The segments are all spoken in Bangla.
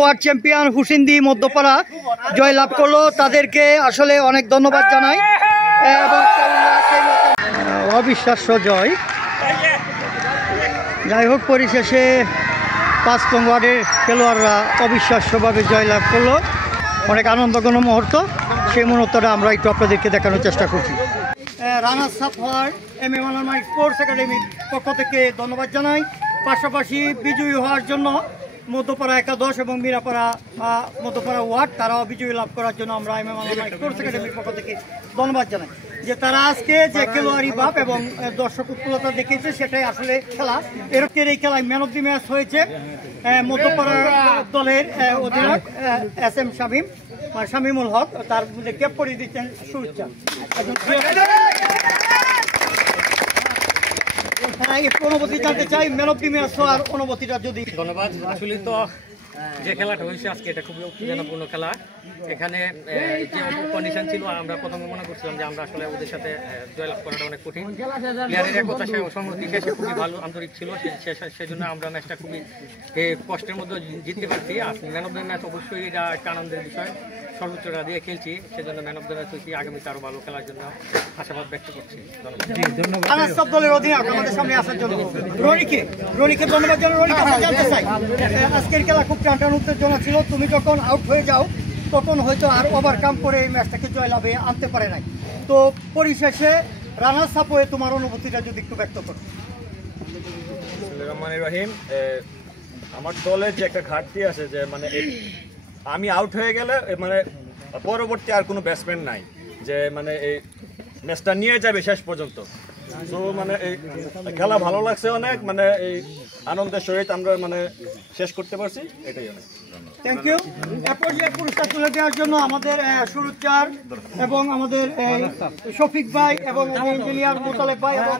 ওয়ার্ড চ্যাম্পিয়ন হুসিন্দি মধ্যপাড়া জয় লাভ করলো, তাদেরকে আসলে অনেক ধন্যবাদ জানাই এবং অবিশ্বাস্য জয়। যাই হোক, পরিশেষে 5 নং ওয়ার্ডের খেলোয়াড়রা অবিশ্বাস্যভাবে জয় লাভ করলো। অনেক আনন্দঘন মুহূর্ত, সেই মুহূর্তটা আমরা একটু আপনাদেরকে দেখানোর চেষ্টা করছি। রানার্স আপ হওয়ার MM আলমা স্পোর্টস একাডেমির পক্ষ থেকে ধন্যবাদ জানাই। পাশাপাশি বিজয়ী হওয়ার জন্য মধ্যপাড়া একাদশ এবং মিরাপাড়া মধ্যপাড়া ওয়ার্ড তারাও বিজয়ী লাভ করার জন্য আমরা MM আলমা স্পোর্টস একাডেমির পক্ষ থেকে ধন্যবাদ জানাই। যে তারা আজকে যে খেলোয়াড়ি ভাব এবং দর্শক উৎফুল্লতা দেখিয়েছে সেটাই আসলে খেলা। এরকের এই খেলায় ম্যান অফ দি ম্যাচ হয়েছে মধ্যপাড়া দলের অধিনায়ক SM শামীমুল হক, তার মধ্যে ক্যাপ পরিয়ে দিচ্ছেন সুরুচ্চা। একটু অনুভূতি জানতে চাই, ম্যান অফ দি ম্যাচ হওয়ার অনুভূতিটা যদি। ধন্যবাদ। আসলে তো যে খেলাটা হয়েছে আজকে এটা খুবই উত্তেজনাপূর্ণ খেলা। এখানে যে কন্ডিশন ছিল আমরা প্রথমে মনে করছিলাম যে আমরা আসলে ওদের সাথে জয়লাভ করাটা অনেক কঠিন। প্লেয়ারের একতা সংহতি সে খুবই ভালো আন্তরিক ছিল, সেজন্য আমরা ম্যাচটা খুবই কষ্টের মধ্যে জিততে পারছি। আর ম্যান অফ দ্য ম্যাচ অবশ্যই এটা একটা আনন্দের বিষয়, সর্বোচ্চটা দিয়ে খেলছি, সেজন্য ম্যান অফ দ্য ম্যাচ হয়েছি। আগামীতে আরও ভালো খেলার জন্য আশাবাদ ব্যক্ত করছি। ধন্যবাদ। দলের অধিনায়ক আমাদের সামনে আসার জন্য রনিকে ধন্যবাদ জানাই। রনিকে জানতে চাই, আজকের খেলা খুব টানটান উত্তেজনা ছিল, তুমি যখন আউট হয়ে যাও তখন হয়তো আর ওভারকাম করে এই ম্যাচটাকে জয়লাভে আনতে পারে নাই, তো পরিশেষে রানার্স আপ হয়ে তোমার অনুভূতিটা যদি একটু ব্যক্ত করো। রহিম, আমার দলের যে একটা ঘাটতি আছে যে মানে আমি আউট হয়ে গেলে মানে পরবর্তী আর কোনো ব্যাটসম্যান নাই যে মানে এই ম্যাচটা নিয়ে যাবে শেষ পর্যন্ত। তো মানে এই খেলা ভালো লাগছে অনেক, মানে এই আনন্দের সহিত আমরা মানে শেষ করতে পারছি, এটাই অনেক। Thank you. এরপর যে পুরস্কার তুলে দেওয়ার জন্য আমাদের সুরুচ্চার এবং আমাদের শফিক ভাই এবং ইঞ্জিনিয়ার মোতালেব ভাই এবং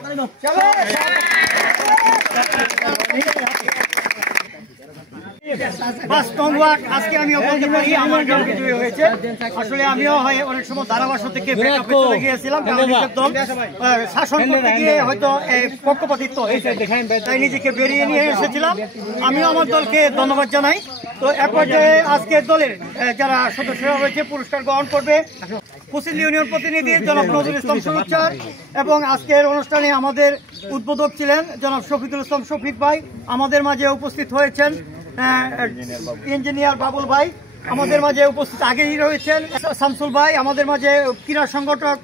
আজকে আমিও বলতে পারি আমার দল বিজয়ী হয়েছে। আসলে আমিও অনেক সময় ধারাভাষ্য থেকে চলে গিয়েছিলাম, দল শাসন করতে গিয়ে হয়তো পক্ষপাতিত্ব হয়েছে, তাই নিজেকে বেরিয়ে নিয়ে এসেছিলাম। আমিও আমার দলকে ধন্যবাদ জানাই। তো এরপর যে আজকের দলের যারা সদস্যরা রয়েছে পুরস্কার গ্রহণ করবে হুসিন্দি ইউনিয়ন প্রতিনিধি জনাব নজরুল ইসলাম সুরুচ্চার এবং আজকের অনুষ্ঠানে আমাদের উদ্বোধক ছিলেন জনাব শফিকুল ইসলাম শফিক ভাই। আমাদের মাঝে উপস্থিত হয়েছেন ইঞ্জিনিয়ার বাবুল ভাই, আমাদের মাঝে উপস্থিত আগেই রয়েছেন শামসুল ভাই, আমাদের মাঝে ক্রীড়া সংগঠক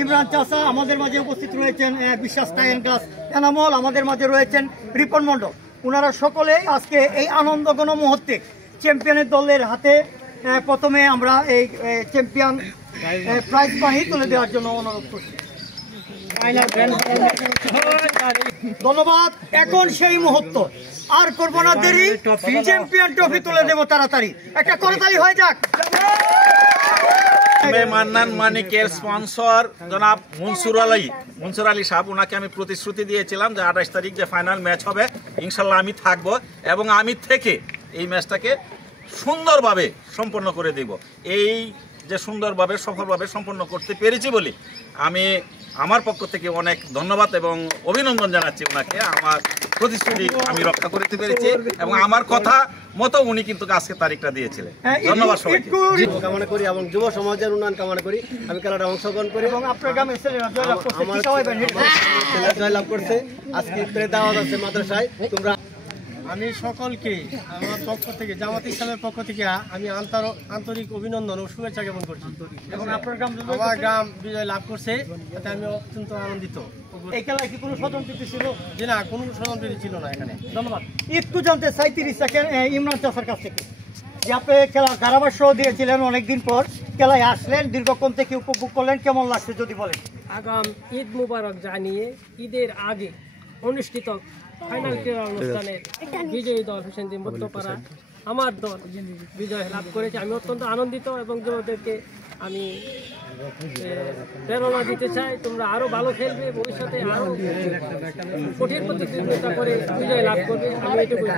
ইমরান চাচা, আমাদের মাঝে উপস্থিত রয়েছেন বিশ্বাস টাইন গ্লাস এনামল, আমাদের মাঝে রয়েছেন রিপন মণ্ডল। ওনারা সকলেই আজকে এই আনন্দঘন মুহূর্তে চ্যাম্পিয়নের দলের হাতে প্রথমে আমরা এই চ্যাম্পিয়ন প্রাইজ বাহি তুলে দেওয়ার জন্য অনুরোধ করছি। ধন্যবাদ। এখন সেই মুহূর্ত আর করবো না দেরি, চ্যাম্পিয়ন ট্রফি তুলে দেবো তাড়াতাড়ি, একটা করতালি হয়ে যাক। মান্নান মানিকের স্পন্সর জনাব মনসুর আলী সাহেব, ওনাকে আমি প্রতিশ্রুতি দিয়েছিলাম যে 28 তারিখ যে ফাইনাল ম্যাচ হবে ইনশাল্লাহ আমি থাকবো এবং আমি থেকে এই ম্যাচটাকে সুন্দরভাবে সম্পন্ন করে দেব। এই যে সুন্দরভাবে সফলভাবে সম্পন্ন করতে পেরেছি বলে আমি আমার পক্ষ থেকে অনেক ধন্যবাদ এবং অভিনন্দন জানাচ্ছি ওনাকে। আমার প্রতিশ্রুতি আমি রক্ষা করতে পেরেছি এবং আমার কথা মতো উনি কিন্তু আজকে তারিখটা দিয়েছিলেন। ধন্যবাদ সবাইকে। কামনা করি এবং যুব সমাজের উন্নয়ন কামনা করি। আমি খেলাটা অংশগ্রহণ করি এবং আপনার গ্রামের ছেলেরা জয়লাভ করছে। আজকে দাওয়াত আছে মাদ্রাসায়, তোমরা আমি সকলকে আমার পক্ষ থেকে জামাত ইসলামের পক্ষ থেকে আমি আন্তরিক অভিনন্দন ও শুভেচ্ছা জ্ঞাপন করছি এবং আপনার গ্রাম বিজয় লাভ করছে, এতে আমি অত্যন্ত আনন্দিত। এই খেলায় কি কোনো স্বতন্ত্রতা ছিল? যে না, কোনো স্বতন্ত্রতা ছিল না এখানে। ধন্যবাদ। একটু জানতে চাই 30 সেকেন্ড ইমরান চাচার কাছ থেকে, যে আপনি খেলা ধারাভাষ্য দিয়েছিলেন অনেকদিন পর, খেলায় আসলেন, দীর্ঘক্ষণ থেকে উপভোগ করলেন, কেমন লাগছে যদি বলেন? আগাম ঈদ মুবারক জানিয়ে ঈদের আগে অনুষ্ঠিত ফাইনাল ক্রীড়া অনুষ্ঠানের বিজয়ী দল হুসিন্দি মধ্যপাড়া আমার দল বিজয় লাভ করেছে। আমি অত্যন্ত আনন্দিত এবং যুবকদেরকে আমি প্রেরণা দিতে চাই, তোমরা আরো ভালো খেলবে, ভবিষ্যতে আরো কঠিন প্রতিযোগিতা করে বিজয় লাভ করবে। আমি এটুকুই।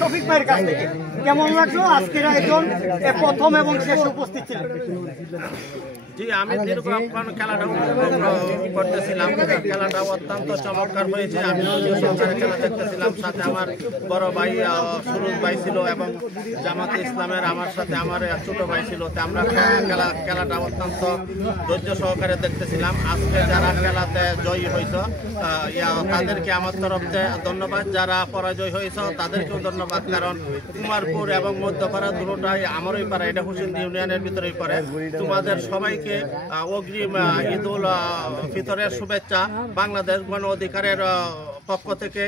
শফিক ভাইয়ের কাছ থেকে কেমন লাগলো আজকের আয়োজন, প্রথম এবং শেষ উপস্থিত ছিলেন? জি, আমি দীর্ঘক্ষণ খেলাটা উপভোগ করতেছিলাম। খেলাটা অত্যন্ত চমৎকার হয়েছে। আমি সহকারে খেলা দেখতেছিলাম, সাথে আমার বড় ভাই সুরুজ ভাই ছিল এবং জামাতে ইসলামের আমার সাথে আমার ছোট ভাই ছিল। তো আমরা খেলাটা অত্যন্ত ধৈর্য সহকারে দেখতেছিলাম। আজকে যারা খেলাতে জয়ী হয়েছ তাদেরকে আমার তরফ থেকে ধন্যবাদ, যারা পরাজয় হয়েছ তাদেরকেও ধন্যবাদ, কারণ কুমারপুর এবং মধ্যপাড়া দুটোটাই আমারই পাড়া, এটা হুসেন্দি ইউনিয়নের ভিতরেই পড়ে। তোমাদের সবাইকে অগ্রিম ঈদুল ফিতরের শুভেচ্ছা। বাংলাদেশ গণ অধিকারের পক্ষ থেকে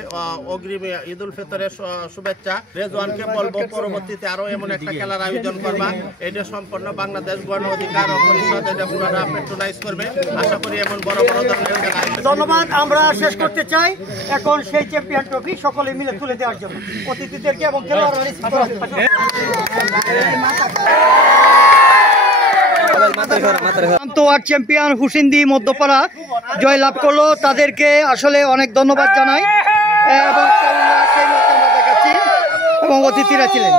অগ্রিম ঈদুল ফিতরের শুভেচ্ছা। রেজওয়ানকে বলবো পরবর্তীতে আরো এমন একটা খেলার আয়োজন করবা, এটা সম্পূর্ণ বাংলাদেশ গণ অধিকার পরিষদ এটা পুরোটা পেট্রোলাইজ করবে। আশা করি এমন বড় বড় ধরনের খেলা। ধন্যবাদ। আমরা শেষ করতে চাই এখন সেই চ্যাম্পিয়ন ট্রফি সকলে মিলে তুলে দেওয়ার জন্য অতিথিদেরকে এবং আন্তঃওয়ার্ড চ্যাম্পিয়ন হুসেন্দি মধ্যপাড়া জয়লাভ করলো, তাদেরকে আসলে অনেক ধন্যবাদ জানাই এবং সেই মতো আমরা দেখাচ্ছি এবং অতিথিরা ছিলেন।